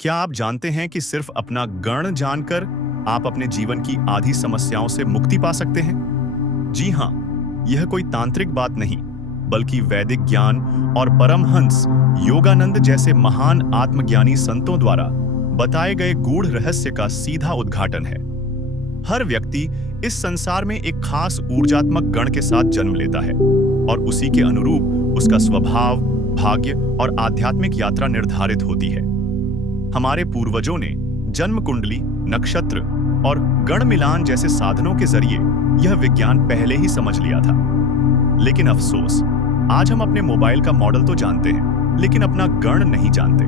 क्या आप जानते हैं कि सिर्फ अपना गण जानकर आप अपने जीवन की आधी समस्याओं से मुक्ति पा सकते हैं? जी हाँ, यह कोई तांत्रिक बात नहीं, बल्कि वैदिक ज्ञान और परमहंस योगानंद जैसे महान आत्मज्ञानी संतों द्वारा बताए गए गूढ़ रहस्य का सीधा उद्घाटन है। हर व्यक्ति इस संसार में एक खास ऊर्जात्मक गण के साथ जन्म लेता है और उसी के अनुरूप उसका स्वभाव, भाग्य और आध्यात्मिक यात्रा निर्धारित होती है। हमारे पूर्वजों ने जन्म कुंडली, नक्षत्र और गण मिलान जैसे साधनों के जरिए यह विज्ञान पहले ही समझ लिया था। लेकिन अफसोस, आज हम अपने मोबाइल का मॉडल तो जानते हैं, लेकिन अपना गण नहीं जानते।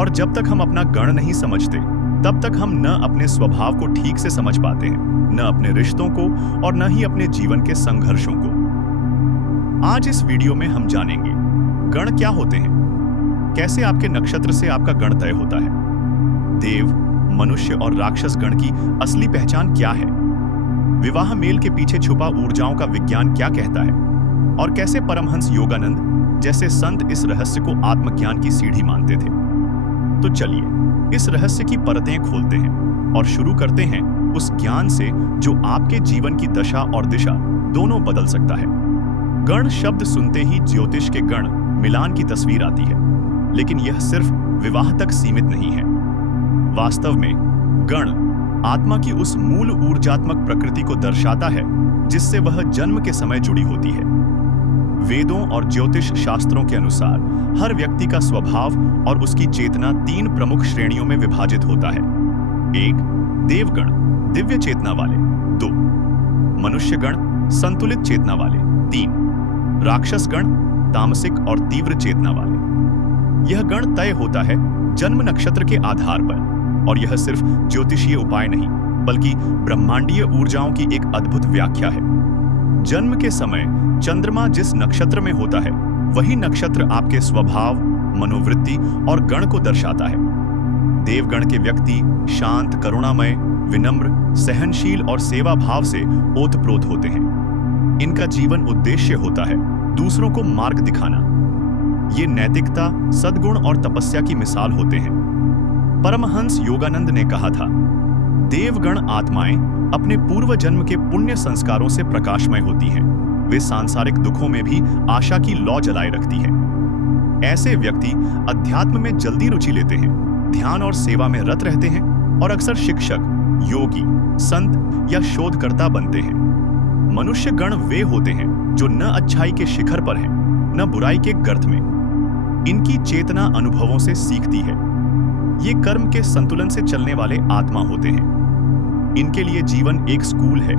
और जब तक हम अपना गण नहीं समझते, तब तक हम न अपने स्वभाव को ठीक से समझ पाते हैं, न अपने रिश्तों को और न ही अपने जीवन के संघर्षों को। आज इस वीडियो में हम जानेंगे गण क्या होते हैं, कैसे आपके नक्षत्र से आपका गण तय होता है, देव, मनुष्य और राक्षस गण की असली पहचान क्या है, विवाह मेल के पीछे छुपा ऊर्जाओं का विज्ञान क्या कहता है, और कैसे परमहंस योगानंद जैसे संत इस रहस्य को आत्मज्ञान की सीढ़ी मानते थे। तो चलिए इस रहस्य की परतें खोलते हैं और शुरू करते हैं उस ज्ञान से जो आपके जीवन की दशा और दिशा दोनों बदल सकता है। गण शब्द सुनते ही ज्योतिष के गण मिलान की तस्वीर आती है, लेकिन यह सिर्फ विवाह तक सीमित नहीं है। वास्तव में गण आत्मा की उस मूल ऊर्जात्मक प्रकृति को दर्शाता है जिससे वह जन्म के समय जुड़ी होती है। वेदों और ज्योतिष शास्त्रों के अनुसार हर व्यक्ति का स्वभाव और उसकी चेतना 3 प्रमुख श्रेणियों में विभाजित होता है। 1. देवगण, दिव्य चेतना वाले। 2. मनुष्यगण, संतुलित चेतना वाले। 3. राक्षस गण, तामसिक और तीव्र चेतना वाले। यह गण तय होता है जन्म नक्षत्र के आधार पर, और यह सिर्फ ज्योतिषीय उपाय नहीं, बल्कि ब्रह्मांडीय ऊर्जाओं की एक अद्भुत व्याख्या है। जन्म के समय चंद्रमा जिस नक्षत्र में होता है, वही नक्षत्र आपके स्वभाव, मनोवृत्ति और गण को दर्शाता है। देवगण के व्यक्ति शांत, करुणामय, विनम्र, सहनशील और सेवा भाव से ओतप्रोत होते हैं। इनका जीवन उद्देश्य होता है दूसरों को मार्ग दिखाना। ये नैतिकता, सद्गुण और तपस्या की मिसाल होते हैं। परमहंस योगानंद ने कहा था, देवगण आत्माएं अपने पूर्व जन्म के पुण्य संस्कारों से प्रकाशमय होती हैं। वे सांसारिक दुखों में भी आशा की लौ जलाए रखती हैं। ऐसे व्यक्ति अध्यात्म में जल्दी रुचि लेते हैं, ध्यान और सेवा में रत रहते हैं और अक्सर शिक्षक, योगी, संत या शोधकर्ता बनते हैं। मनुष्य गण वे होते हैं जो न अच्छाई के शिखर पर हैं, न बुराई के गर्त में। इनकी चेतना अनुभवों से सीखती है। ये कर्म के संतुलन से चलने वाले आत्मा होते हैं। इनके लिए जीवन एक स्कूल है,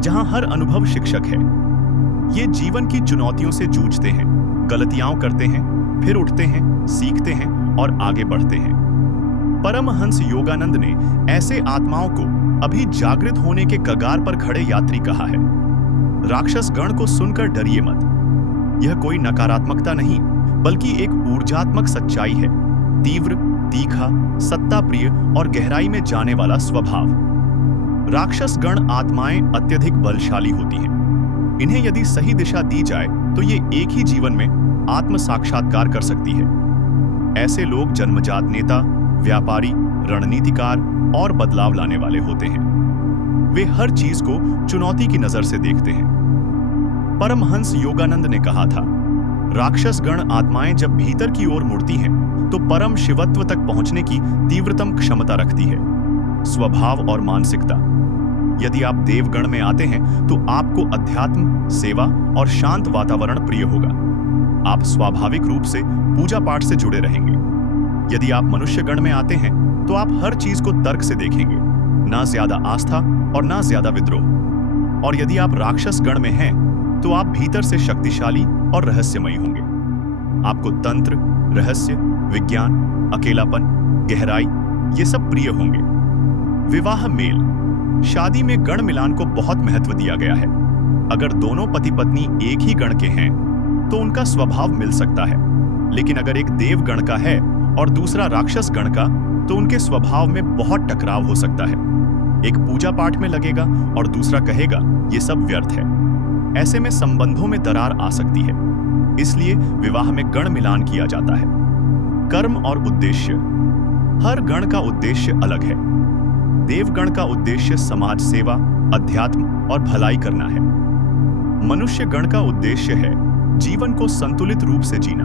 जहां हर अनुभव शिक्षक है। ये जीवन की चुनौतियों से जूझते हैं, गलतियां करते हैं, फिर उठते हैं, सीखते हैं और आगे बढ़ते हैं। परमहंस योगानंद ने ऐसे आत्माओं को अभी जागृत होने के कगार पर खड़े यात्री कहा है। राक्षस गण को सुनकर डरिए मत। यह कोई नकारात्मकता नहीं, बल्कि एक ऊर्जात्मक सच्चाई है। तीव्र, तीखा, सत्ताप्रिय और गहराई में जाने वाला स्वभाव। राक्षस गण आत्माएं अत्यधिक बलशाली होती हैं। इन्हें यदि सही दिशा दी जाए तो ये एक ही जीवन में आत्म साक्षात्कार कर सकती है। ऐसे लोग जन्मजात नेता, व्यापारी, रणनीतिकार और बदलाव लाने वाले होते हैं। वे हर चीज को चुनौती की नजर से देखते हैं। परमहंस योगानंद ने कहा था, राक्षस गण आत्माएं जब भीतर की ओर मुड़ती हैं, तो परम शिवत्व तक पहुंचने की तीव्रतम क्षमता रखती है। स्वभाव और मानसिकता। यदि आप देवगण में आते हैं तो आपको अध्यात्म, सेवा और शांत वातावरण प्रिय होगा। आप स्वाभाविक रूप से पूजा पाठ से जुड़े रहेंगे। यदि आप मनुष्यगण में आते हैं तो आप हर चीज को तर्क से देखेंगे, ना ज्यादा आस्था और ना ज्यादा विद्रोह। और यदि आप राक्षस गण में हैं तो आप भीतर से शक्तिशाली और रहस्यमयी होंगे। आपको तंत्र, रहस्य, विज्ञान, अकेलापन, गहराई ये सब प्रिय होंगे। विवाह मेल। शादी में गण मिलान को बहुत महत्व दिया गया है। अगर दोनों पति पत्नी एक ही गण के हैं तो उनका स्वभाव मिल सकता है, लेकिन अगर एक देव गण का है और दूसरा राक्षस गण का, तो उनके स्वभाव में बहुत टकराव हो सकता है। एक पूजा पाठ में लगेगा और दूसरा कहेगा ये सब व्यर्थ है। ऐसे में संबंधों में दरार आ सकती है। इसलिए विवाह में गण मिलान किया जाता है। कर्म और उद्देश्य। हर गण का उद्देश्य अलग है। देवगण का उद्देश्य समाज सेवा, अध्यात्म और भलाई करना है। मनुष्य गण का उद्देश्य है जीवन को संतुलित रूप से जीना,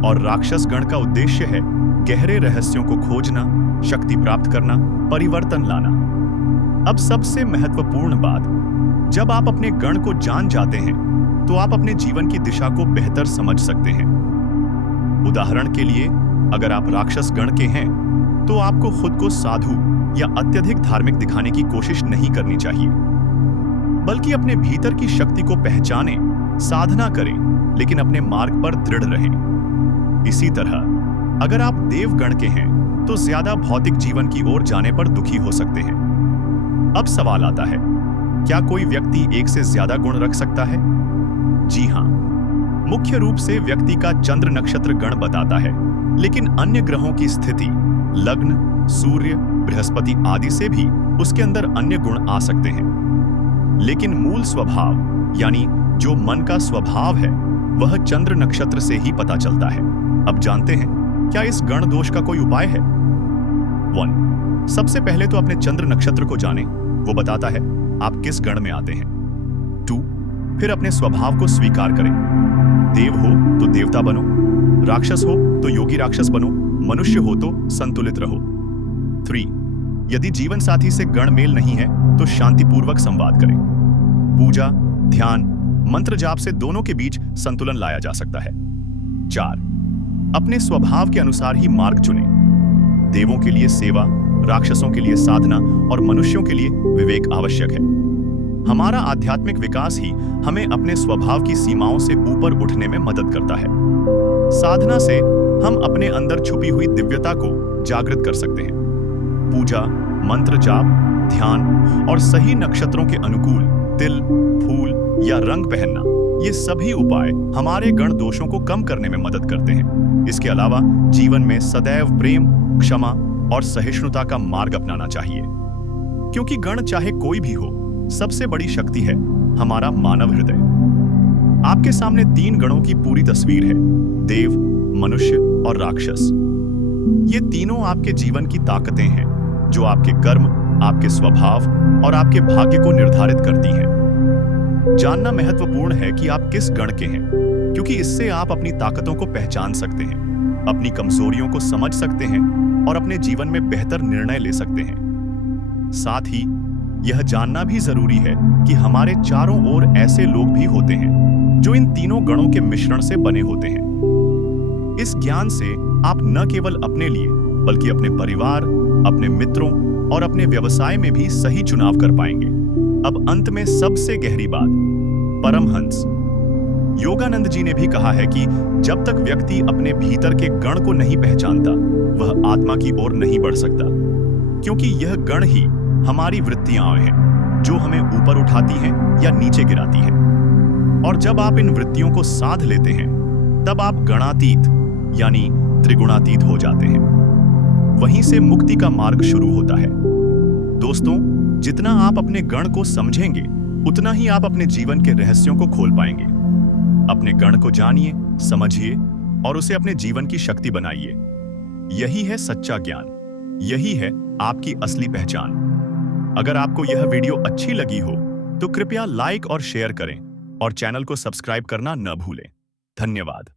और राक्षस गण का उद्देश्य है गहरे रहस्यों को खोजना, शक्ति प्राप्त करना, परिवर्तन लाना। अब सबसे महत्वपूर्ण बात, जब आप अपने गण को जान जाते हैं तो आप अपने जीवन की दिशा को बेहतर समझ सकते हैं। उदाहरण के लिए, अगर आप राक्षस गण के हैं तो आपको खुद को साधु या अत्यधिक धार्मिक दिखाने की कोशिश नहीं करनी चाहिए, बल्कि अपने भीतर की शक्ति को पहचानें, साधना करें, लेकिन अपने मार्ग पर दृढ़ रहें। इसी तरह अगर आप देवगण के हैं तो ज्यादा भौतिक जीवन की ओर जाने पर दुखी हो सकते हैं। अब सवाल आता है, क्या कोई व्यक्ति एक से ज्यादा गुण रख सकता है? जी हां, मुख्य रूप से व्यक्ति का चंद्र नक्षत्र गण बताता है, लेकिन अन्य ग्रहों की स्थिति, लग्न, सूर्य, बृहस्पति आदि से भी उसके अंदर अन्य गुण आ सकते हैं। लेकिन मूल स्वभाव, यानी जो मन का स्वभाव है, वह चंद्र नक्षत्र से ही पता चलता है। अब जानते हैं क्या इस गण दोष का कोई उपाय है? 1. सबसे पहले तो अपने चंद्र नक्षत्र को जानें, वो बताता है आप किस गण में आते हैं। 2. फिर अपने स्वभाव को स्वीकार करें। देव हो तो देवता बनो, राक्षस हो तो योगी राक्षस बनो, मनुष्य हो तो संतुलित रहो। 3. यदि जीवन साथी से गण मेल नहीं है तो शांतिपूर्वक संवाद करें। पूजा, ध्यान, मंत्र जाप से दोनों के बीच संतुलन लाया जा सकता है। 4. अपने स्वभाव के अनुसार ही मार्ग चुनें। देवों के लिए सेवा, राक्षसों के लिए साधना और मनुष्यों के लिए विवेक आवश्यक है। हमारा आध्यात्मिक विकास ही हमें अपने स्वभाव की सीमाओं से ऊपर उठने में मदद करता है। साधना से हम अपने अंदर छुपी हुई दिव्यता को जागृत कर सकते हैं। पूजा, मंत्र जाप, ध्यान और सही नक्षत्रों के अनुकूल तिल, फूल या रंग पहनना, ये सभी उपाय हमारे गण दोषों को कम करने में मदद करते हैं। इसके अलावा जीवन में सदैव प्रेम, क्षमा और सहिष्णुता का मार्ग अपनाना चाहिए, क्योंकि गण चाहे कोई भी हो, सबसे बड़ी शक्ति है हमारा मानव हृदय। आपके सामने 3 गणों की पूरी तस्वीर है: देव, मनुष्य और राक्षस। ये तीनों आपके जीवन की ताकतें हैं जो आपके कर्म, आपके स्वभाव और आपके भाग्य को निर्धारित करती हैं। जानना महत्वपूर्ण है कि आप किस गण के हैं, क्योंकि इससे आप अपनी ताकतों को पहचान सकते हैं, अपनी कमजोरियों को समझ सकते हैं और अपने जीवन में बेहतर निर्णय ले सकते हैं। साथ ही यह जानना भी जरूरी है कि हमारे चारों ओर ऐसे लोग भी होते हैं जो इन तीनों गणों के मिश्रण से बने होते हैं। इस ज्ञान से आप न केवल अपने लिए, बल्कि अपने परिवार, अपने मित्रों और अपने व्यवसाय में भी सही चुनाव कर पाएंगे। अब अंत में सबसे गहरी बात, परमहंस योगानंद जी ने भी कहा है कि जब तक व्यक्ति अपने भीतर के गण को नहीं पहचानता, वह आत्मा की ओर नहीं बढ़ सकता, क्योंकि यह गण ही हमारी वृत्तियां हैं जो हमें ऊपर उठाती हैं या नीचे गिराती हैं। और जब आप इन वृत्तियों को साध लेते हैं, तब आप गणातीत यानी त्रिगुणातीत हो जाते हैं। वहीं से मुक्ति का मार्ग शुरू होता है। दोस्तों, जितना आप अपने गण को समझेंगे, उतना ही आप अपने जीवन के रहस्यों को खोल पाएंगे। अपने गण को जानिए, समझिए और उसे अपने जीवन की शक्ति बनाइए। यही है सच्चा ज्ञान, यही है आपकी असली पहचान। अगर आपको यह वीडियो अच्छी लगी हो तो कृपया लाइक और शेयर करें और चैनल को सब्सक्राइब करना न भूलें। धन्यवाद।